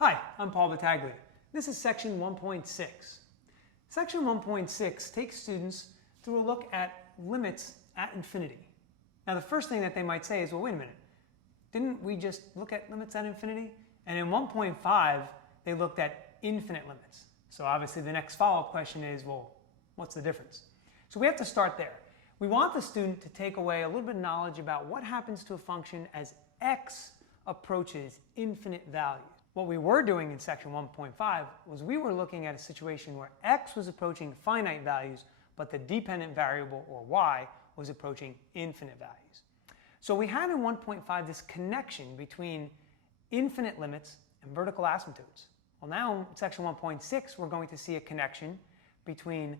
Hi, I'm Paul Battaglia. This is section 1.6. Section 1.6 takes students through a look at limits at infinity. Now the first thing that they might say is, well, wait a minute, didn't we just look at limits at infinity? And in 1.5, they looked at infinite limits. So obviously the next follow-up question is, well, what's the difference? So we have to start there. We want the student to take away a little bit of knowledge about what happens to a function as x approaches infinite values. What we were doing in section 1.5 was we were looking at a situation where x was approaching finite values, but the dependent variable, or y, was approaching infinite values. So we had in 1.5 this connection between infinite limits and vertical asymptotes. Well, now in section 1.6 we're going to see a connection between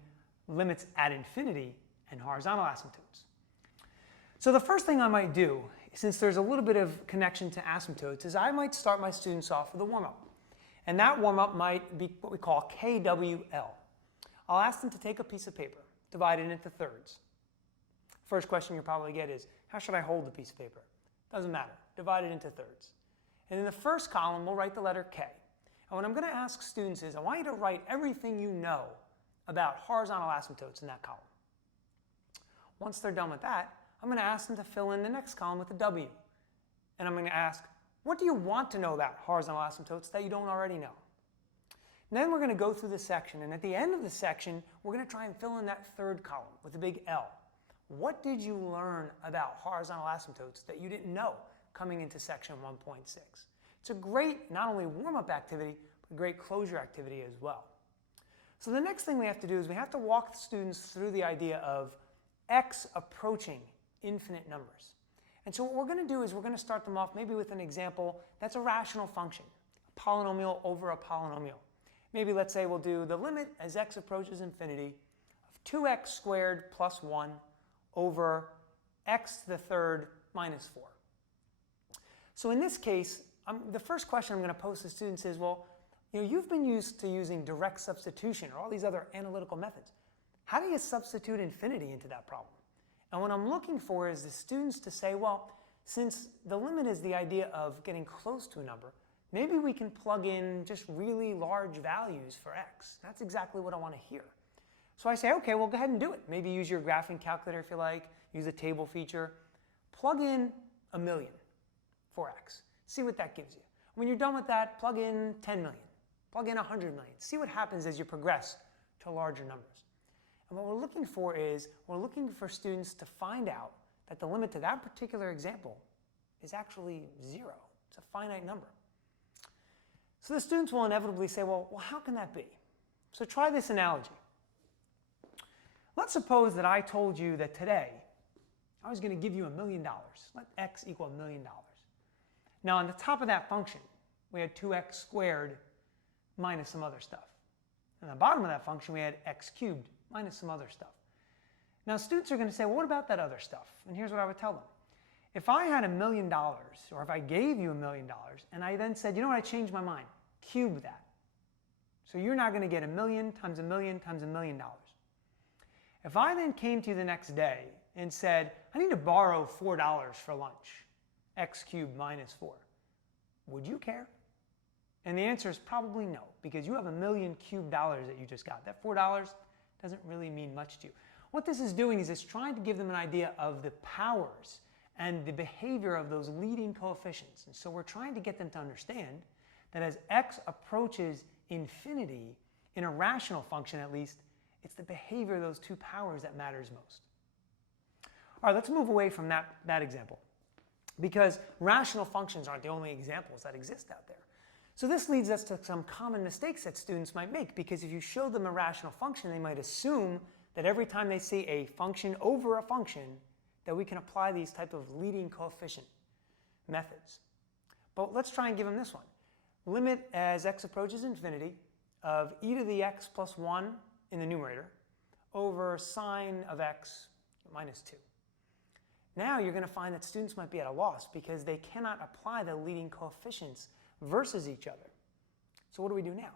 limits at infinity and horizontal asymptotes. So the first thing I might do, since there's a little bit of connection to asymptotes, is I might start my students off with a warm-up. And that warm-up might be what we call KWL. I'll ask them to take a piece of paper, divide it into thirds. First question you'll probably get is, how should I hold the piece of paper? Doesn't matter. Divide it into thirds. And in the first column, we'll write the letter K. And what I'm going to ask students is, I want you to write everything you know about horizontal asymptotes in that column. Once they're done with that, I'm going to ask them to fill in the next column with a W. And I'm going to ask, what do you want to know about horizontal asymptotes that you don't already know? And then we're going to go through the section, and at the end of the section, we're going to try and fill in that third column with a big L. What did you learn about horizontal asymptotes that you didn't know coming into section 1.6? It's a great, not only warm-up activity, but a great closure activity as well. So the next thing we have to do is we have to walk the students through the idea of x approaching infinite numbers. And so what we're going to do is we're going to start them off maybe with an example that's a rational function, a polynomial over a polynomial. Maybe let's say we'll do the limit as x approaches infinity of 2x squared plus 1 over x to the third minus 4. So in this case, the first question I'm going to pose to students is, well, you've been used to using direct substitution or all these other analytical methods. How do you substitute infinity into that problem? And what I'm looking for is the students to say, well, since the limit is the idea of getting close to a number, maybe we can plug in just really large values for x. That's exactly what I want to hear. So I say, okay, well, go ahead and do it. Maybe use your graphing calculator if you like, use a table feature. Plug in 1,000,000 for x. See what that gives you. When you're done with that, plug in 10 million. Plug in 100 million. See what happens as you progress to larger numbers. And what we're looking for is, we're looking for students to find out that the limit to that particular example is actually 0. It's a finite number. So the students will inevitably say, well, how can that be? So try this analogy. Let's suppose that I told you that today I was going to give you $1 million. Let x equal $1 million. Now on the top of that function, we had 2x squared minus some other stuff. And at the bottom of that function, we had x cubed minus some other stuff. Now students are going to say, well, what about that other stuff? And here's what I would tell them. If I had $1 million, or if I gave you $1 million, and I then said, you know what, I changed my mind, cube that. So you're now going to get 1,000,000 times 1,000,000 times $1 million. If I then came to you the next day and said, I need to borrow $4 for lunch, x cubed minus 4, would you care? And the answer is probably no, because you have $1,000,000 cubed that you just got. That $4 doesn't really mean much to you. What this is doing is it's trying to give them an idea of the powers and the behavior of those leading coefficients. And so we're trying to get them to understand that as x approaches infinity, in a rational function at least, it's the behavior of those two powers that matters most. All right, let's move away from that example, because rational functions aren't the only examples that exist out there. So this leads us to some common mistakes that students might make, because if you show them a rational function, they might assume that every time they see a function over a function, that we can apply these type of leading coefficient methods. But let's try and give them this one. Limit as x approaches infinity of e to the x plus 1 in the numerator over sine of x minus 2. Now you're going to find that students might be at a loss because they cannot apply the leading coefficients versus each other. So what do we do now?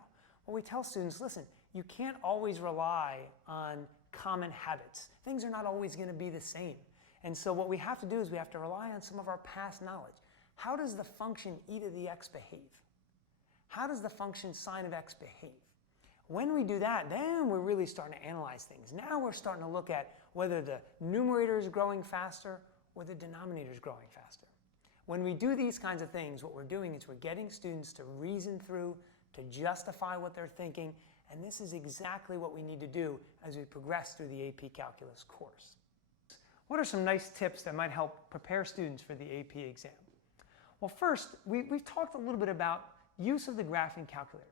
Well, we tell students, listen, you can't always rely on common habits. Things are not always going to be the same. And so what we have to do is we have to rely on some of our past knowledge. How does the function e to the x behave? How does the function sine of x behave? When we do that, then we're really starting to analyze things. Now we're starting to look at whether the numerator is growing faster or the denominator is growing faster. When we do these kinds of things, what we're doing is we're getting students to reason through, to justify what they're thinking, and this is exactly what we need to do as we progress through the AP Calculus course. What are some nice tips that might help prepare students for the AP exam? Well, first, we've talked a little bit about use of the graphing calculator.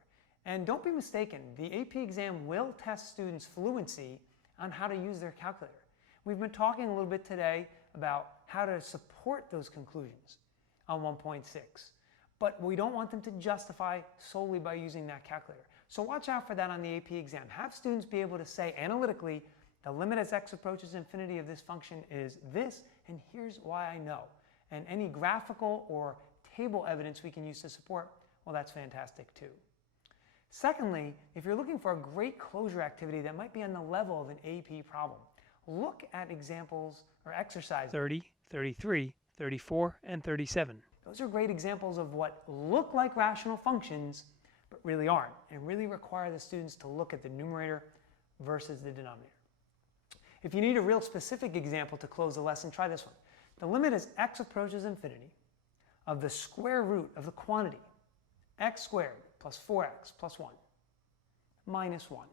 And don't be mistaken, the AP exam will test students' fluency on how to use their calculator. We've been talking a little bit today about how to support those conclusions on 1.6, but we don't want them to justify solely by using that calculator. So watch out for that on the AP exam. Have students be able to say analytically, the limit as x approaches infinity of this function is this, and here's why I know. And any graphical or table evidence we can use to support, well, that's fantastic too. Secondly, if you're looking for a great closure activity that might be on the level of an AP problem, look at examples or exercises 30, 33, 34, and 37. Those are great examples of what look like rational functions, but really aren't, and really require the students to look at the numerator versus the denominator. If you need a real specific example to close the lesson, try this one. The limit as x approaches infinity of the square root of the quantity x squared plus 4x plus 1 minus 1.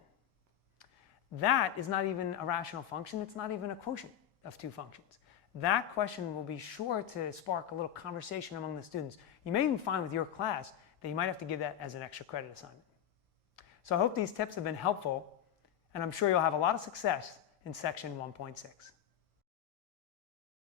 That is not even a rational function. It's not even a quotient of two functions. That question will be sure to spark a little conversation among the students. You may even find with your class that you might have to give that as an extra credit assignment. So I hope these tips have been helpful, and I'm sure you'll have a lot of success in section 1.6.